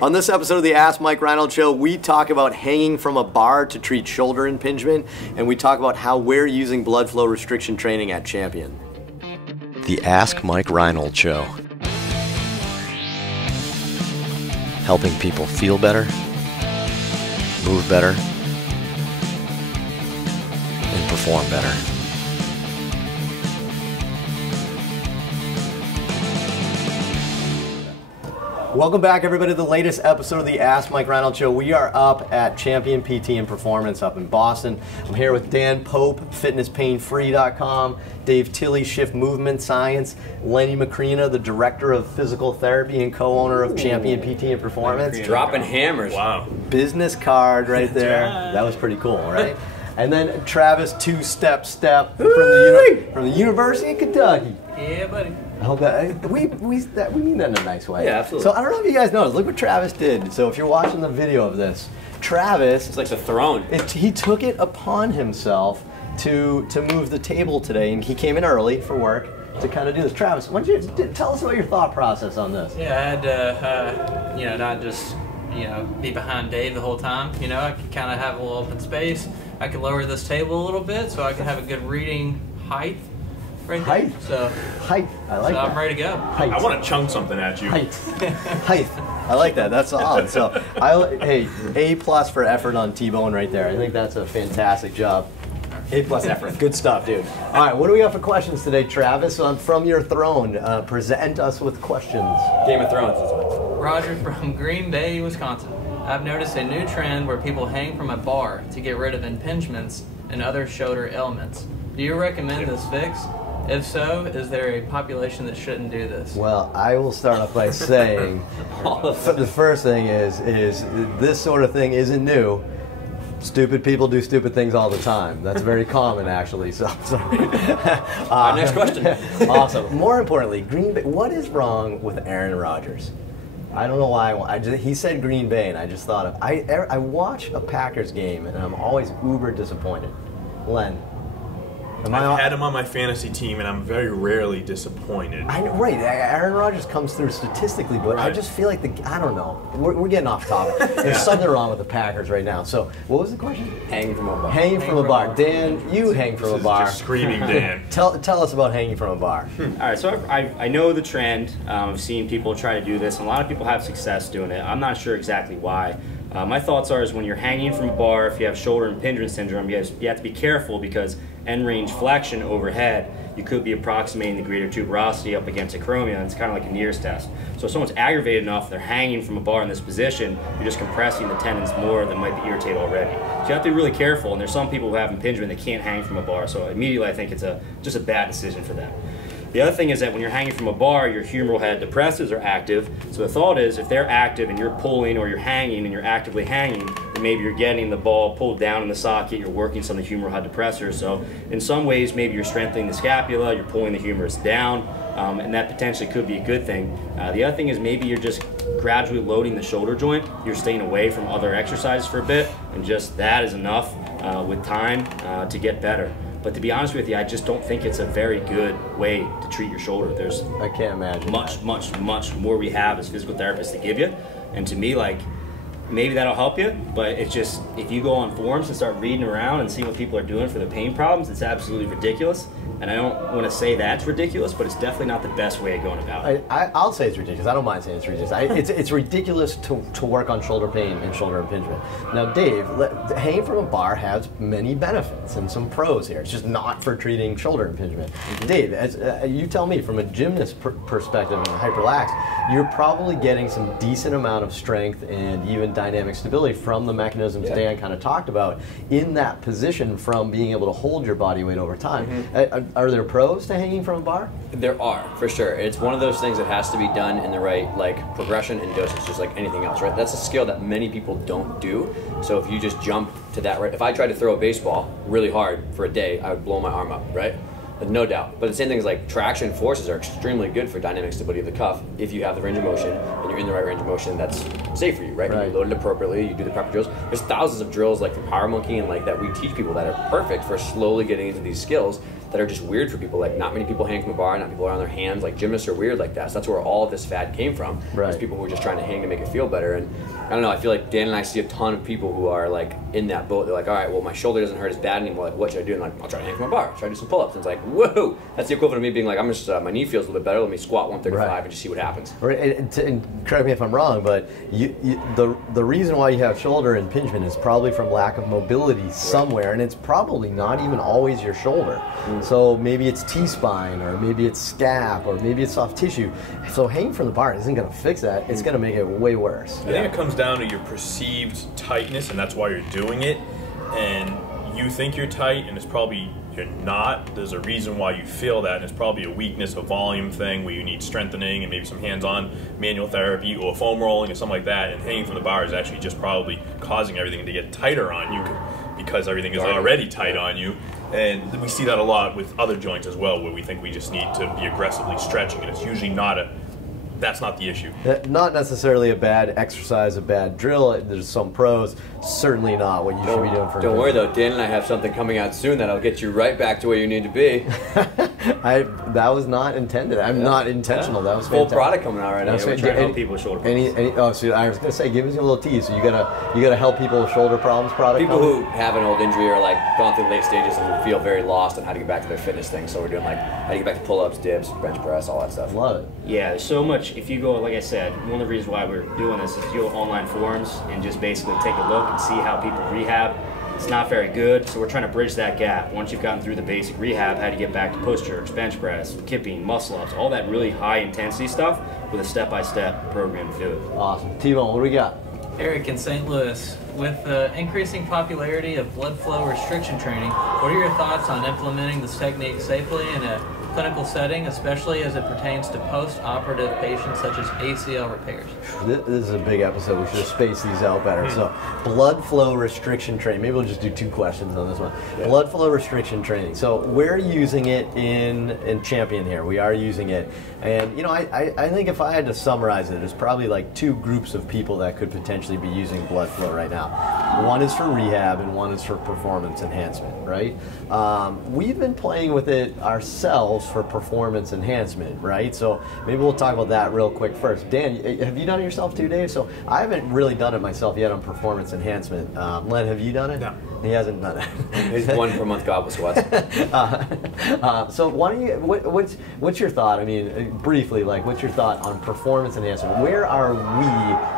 On this episode of the Ask Mike Reinold Show, we talk about hanging from a bar to treat shoulder impingement, and we talk about how we're using blood flow restriction training at Champion. The Ask Mike Reinold Show. Helping people feel better, move better, and perform better. Welcome back, everybody, to the latest episode of the Ask Mike Reinold Show. We are up at Champion PT and Performance up in Boston. I'm here with Dan Pope, FitnessPainFree.com, Dave Tilley, Shift Movement Science, Lenny Macrina, the Director of Physical Therapy and co-owner of Champion PT and Performance. Dropping hammers. Wow. Business card right there. That was pretty cool, right? And then Travis Two-Step from the University of Kentucky. Yeah, buddy. I hope that we mean that in a nice way. Yeah, absolutely. So I don't know if you guys noticed. Look what Travis did. So if you're watching the video of this, Travis, It's like the throne. he took it upon himself to move the table today, and he came in early for work to kind of do this. Travis, why don't you tell us about your thought process on this? Yeah, I had to, not just, be behind Dave the whole time. I could kind of have a little open space. I could lower this table a little bit so I could have a good reading height right there. Height? So, Height. I like that. I'm ready to go. Height. I want to chunk something at you. Height. Height. I like that. That's odd. So, hey, A+ for effort on T-Bone right there. I think that's a fantastic job. A+ effort. Good stuff, dude. All right, what do we got for questions today, Travis? From your throne, present us with questions. Game of Thrones is one. Roger from Green Bay, Wisconsin. I've noticed a new trend where people hang from a bar to get rid of impingements and other shoulder ailments. Do you recommend this fix? If so, is there a population that shouldn't do this? Well, I will start off by saying the first thing is this sort of thing isn't new. Stupid people do stupid things all the time. That's very common, actually. So, Next question. Awesome. More importantly, Green Bay. What is wrong with Aaron Rodgers? I don't know why. He said Green Bay, and I just thought of. I watch a Packers game, and I'm always uber disappointed. Len. I've had him on my fantasy team, and I'm very rarely disappointed. I know, right. Aaron Rodgers comes through statistically, but I just feel like I don't know. We're getting off topic. There's something wrong with the Packers right now. So, what was the question? Hanging from a bar. Hanging from a bar. Dan, you hang from a bar. Just screaming Dan. Tell us about hanging from a bar. All right, so I know the trend. I've seen people try to do this, and a lot of people have success doing it. I'm not sure exactly why. My thoughts are is when you're hanging from a bar, if you have shoulder impingement syndrome, you have to be careful because end range flexion overhead, you could be approximating the greater tuberosity up against acromia, and it's kind of like a Neer's test. So if someone's aggravated enough, they're hanging from a bar in this position, you're just compressing the tendons more than might be irritated already. So you have to be really careful, and there's some people who have impingement that can't hang from a bar, so immediately I think it's just a bad decision for them. The other thing is that when you're hanging from a bar, your humeral head depressors are active. So the thought is if they're active and you're pulling or you're hanging and you're actively hanging, then maybe you're getting the ball pulled down in the socket, you're working some of the humeral head depressors. So in some ways, maybe you're strengthening the scapula, you're pulling the humerus down, and that potentially could be a good thing. The other thing is maybe you're just gradually loading the shoulder joint. You're staying away from other exercises for a bit, and just that is enough with time to get better. But to be honest with you, I just don't think it's a very good way to treat your shoulder. There's I can't imagine. much more we have as physical therapists to give you. And to me, like, maybe that'll help you, but it's just, if you go on forums and start reading around and seeing what people are doing for their pain problems, it's absolutely ridiculous. And I don't want to say that's ridiculous, but it's definitely not the best way of going about it. I'll say it's ridiculous. I don't mind saying it's ridiculous. It's ridiculous to work on shoulder pain and shoulder impingement. Now, Dave, hanging from a bar has many benefits and some pros here. It's just not for treating shoulder impingement. Dave, as you tell me, from a gymnast perspective and hyperlax, you're probably getting some decent amount of strength and even dynamic stability from the mechanisms Dan kind of talked about in that position from being able to hold your body weight over time. Are there pros to hanging from a bar? There are, for sure. It's one of those things that has to be done in the right progression and dosage, just like anything else, right? That's a skill that many people don't do. So if you just jump to that, right? If I tried to throw a baseball really hard for a day, I would blow my arm up, right? No doubt. But the same thing is like traction forces are extremely good for dynamic stability of the cuff if you have the range of motion and you're in the right range of motion that's safe for you, right? When you load it appropriately, you do the proper drills. There's thousands of drills like from Power Monkey and like that we teach people that are perfect for slowly getting into these skills that are just weird for people. Like, not many people hang from a bar, not many people are on their hands. Like, gymnasts are weird like that. So that's where all of this fad came from. Right. Is people who are just trying to hang to make it feel better. And I don't know, I feel like Dan and I see a ton of people who are like in that boat. They're like, all right, well, my shoulder doesn't hurt as bad anymore. Like, what should I do? And I'm like, I'll try to hang from a bar. Try to do some pull-ups. And it's like, whoa, that's the equivalent of me being like, I'm just, my knee feels a little bit better. Let me squat 135 and just see what happens. Right, and correct me if I'm wrong, but the reason why you have shoulder impingement is probably from lack of mobility somewhere, and it's probably not even always your shoulder. So maybe it's T-spine, or maybe it's scap, or maybe it's soft tissue. So hanging from the bar isn't going to fix that. It's going to make it way worse. I think it comes down to your perceived tightness, and that's why you're doing it. And you think you're tight, and it's probably you're not. There's a reason why you feel that, and it's probably a weakness, a volume thing where you need strengthening and maybe some hands-on manual therapy or foam rolling or something like that. And hanging from the bar is actually just probably causing everything to get tighter on you because everything is already tight on you. And we see that a lot with other joints as well, where we think we just need to be aggressively stretching, and it's usually that's not the issue. Not necessarily a bad exercise, a bad drill. There's some pros. Certainly not what you should be doing for. Don't worry though, Dan and I have something coming out soon that'll get you right back to where you need to be. That was not intended. I'm not intentional. That was full fantastic. product coming out right now. We're trying to help people with shoulder problems. So I was gonna say, give us a little tease. So you gotta help people with shoulder problems. Product. People who have an old injury or like gone through late stages and feel very lost on how to get back to their fitness thing. So we're doing like how to get back to pull-ups, dips, bench press, all that stuff. Love it. Yeah, there's so much. If you go, like I said, one of the reasons why we're doing this is you go online forums and just basically take a look and see how people rehab. It's not very good, so we're trying to bridge that gap. Once you've gotten through the basic rehab, how to get back to push jerks, bench press, kipping, muscle ups, all that really high intensity stuff with a step-by-step program to do it. Awesome. T-Bone, what do we got? Eric in St. Louis, with the increasing popularity of blood flow restriction training, what are your thoughts on implementing this technique safely in a clinical setting, especially as it pertains to post-operative patients such as ACL repairs? This is a big episode. We should have spaced these out better. So, blood flow restriction training. Maybe we'll just do 2 questions on this one. Yeah. Blood flow restriction training. So, we're using it in Champion here. We are using it. And, you know, I think if I had to summarize it, there's probably like 2 groups of people that could potentially be using blood flow right now. One is for rehab and one is for performance enhancement, right? We've been playing with it ourselves for performance enhancement, right? So maybe we'll talk about that real quick first. Dan, have you done it yourself too, Dave? So I haven't really done it myself yet on performance enhancement. Len, have you done it? No. He hasn't done it. There's 1 per month goblet squats. So why don't you? What's your thought? I mean, briefly, like, what's your thought on performance enhancement? Where are we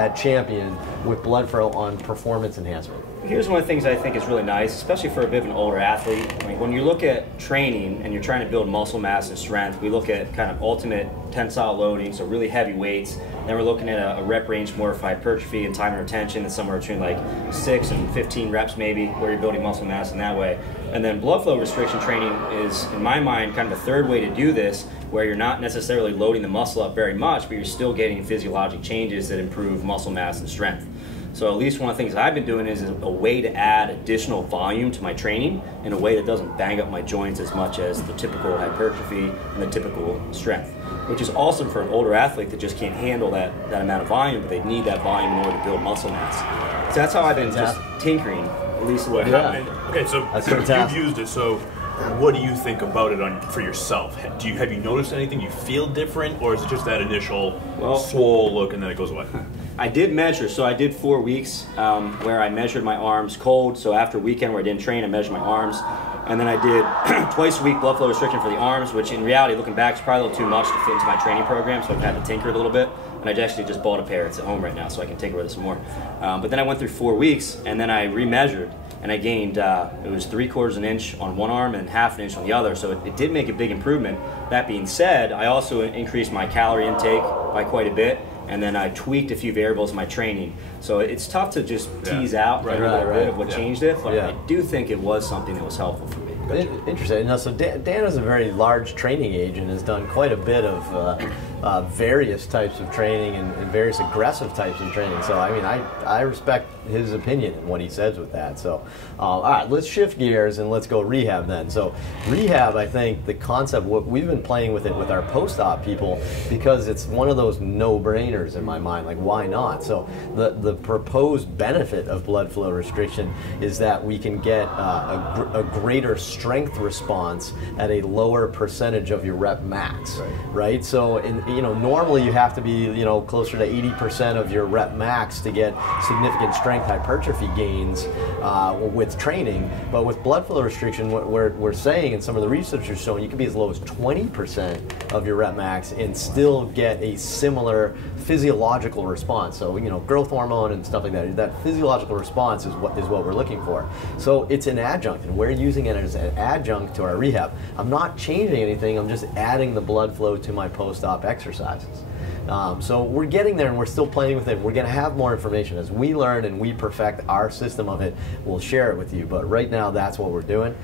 at Champion with blood flow on performance enhancement? Here's one of the things I think is really nice, especially for a bit of an older athlete. I mean, when you look at training and you're trying to build muscle mass and strength, we look at kind of ultimate tensile loading, so really heavy weights. Then we're looking at a rep range more for hypertrophy and time and retention, and somewhere between like 6 and 15 reps maybe, where you're building muscle mass in that way. And then blood flow restriction training is, in my mind, kind of a third way to do this, where you're not necessarily loading the muscle up very much, but you're still getting physiologic changes that improve muscle mass and strength. So at least one of the things I've been doing is a way to add additional volume to my training in a way that doesn't bang up my joints as much as the typical hypertrophy and the typical strength, which is awesome for an older athlete that just can't handle that amount of volume, but they need that volume in order to build muscle mass. So that's how I've been just tinkering, at least a little bit. Okay, so you've used it, so what do you think about it for yourself? Have you noticed anything? You feel different, or is it just that initial swole look and then it goes away? I did measure, so I did 4 weeks where I measured my arms cold. So after a weekend where I didn't train, I measured my arms. And then I did twice a week blood flow restriction for the arms, which in reality, looking back, is probably a little too much to fit into my training program, so I've had to tinker it a little bit. And I actually just bought a pair. It's at home right now, so I can tinker with it some more. But then I went through 4 weeks, and then I remeasured, and I gained, it was 3/4 an inch on one arm and 1/2 an inch on the other, so it did make a big improvement. That being said, I also increased my calorie intake by quite a bit, and then I tweaked a few variables in my training. So it's tough to just tease out a little bit of what changed it, but I do think it was something that was helpful for me. Interesting. Now, so Dan is a very large training age and has done quite a bit of various types of training and various aggressive types of training. So, I mean, I respect his opinion and what he says with that. So, all right, let's shift gears and let's go rehab then. So, rehab, I think the concept, we've been playing with it with our post-op people because it's one of those no-brainers in my mind. Like, why not? So, the proposed benefit of blood flow restriction is that we can get a greater strength response at a lower percentage of your rep max, right? So, normally you have to be, closer to 80% of your rep max to get significant strength hypertrophy gains with training. But with blood flow restriction, what we're saying, and some of the research is showing, you can be as low as 20% of your rep max and still get a similar physiological response. So, growth hormone and stuff like that, that physiological response is what we're looking for. So it's an adjunct, and we're using it as an adjunct to our rehab. I'm not changing anything, I'm just adding the blood flow to my post-op exercises. So we're getting there, and we're still playing with it. We're going to have more information as we learn and we perfect our system of it. We'll share it with you. But right now, that's what we're doing.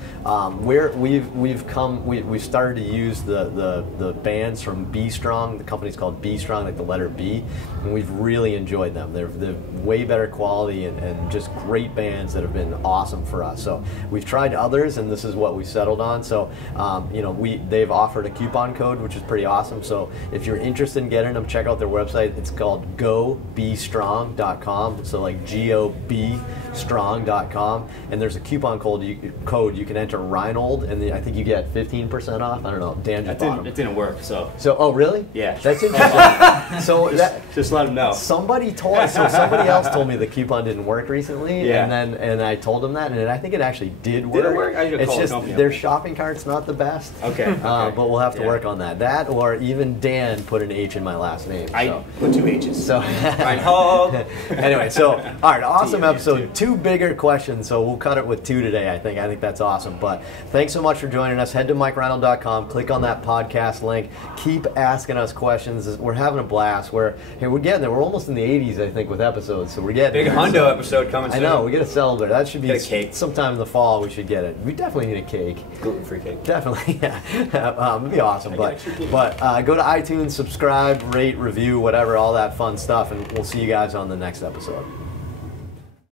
We've started to use the bands from B Strong. The company's called B Strong, like the letter B, and we've really enjoyed them. They're way better quality and just great bands that have been awesome for us. So we've tried others, and this is what we settled on. So they've offered a coupon code, which is pretty awesome. So if you're interested in getting them, check out their website. It's called gobstrong.com. So like GOB strong.com, and there's a coupon code you can enter Reinold, and I think you get 15% off. I don't know. Dan just bought them. It didn't work. So oh really? Yeah. That's interesting. So just let them know. Somebody else told me the coupon didn't work recently, yeah. and I told them that, and I think it actually did work. Did it work? I should it's call just the company their shopping cart's not the best. Okay. But we'll have to work on that. That, or even Dan put an H in my last name. I put 2 H's. So Reinold. Anyway, so all right, awesome episode. 2 bigger questions, so we'll cut it with 2 today. I think that's awesome. But thanks so much for joining us. Head to MikeReinold.com. Click on that podcast link. Keep asking us questions. We're having a blast. We're getting there. We're almost in the 80s, I think, with episodes. So we're getting big hundo episode coming soon. I know. We got to celebrate. That should be a cake sometime in the fall. We should get it. We definitely need a cake. Gluten-free cake. Definitely. Yeah. It'd be awesome. But go to iTunes, subscribe, rate, review, whatever, all that fun stuff, and we'll see you guys on the next episode.